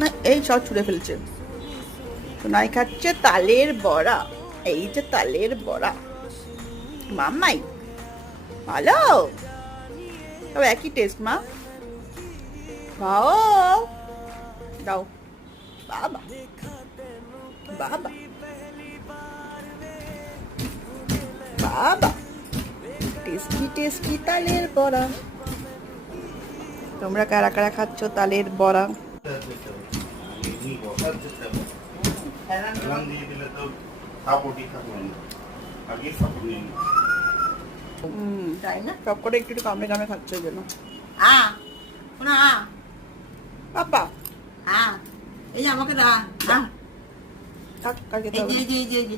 না এই সব ছুঁড়ে ফেলছে। সোনাই খাচ্ছে তালের বড়া। এই যে তালের বড়া, মাম্মাই ভালো, সব একই টেস্ট মা। খাও, দাও। বাবা বাবা বাবা, টেস্টি টেস্টি তালের বড়া। তোমরা কারা কারা খাচ্ছ তালের বড়া? তাই না, সব করে একটু একটু কামড়ে কামড়ে খাচ্ছে ওই জন্য। পাপা এই যে আমাকে থাক, কালকে তো এই হবে যে না। এই যে এই যে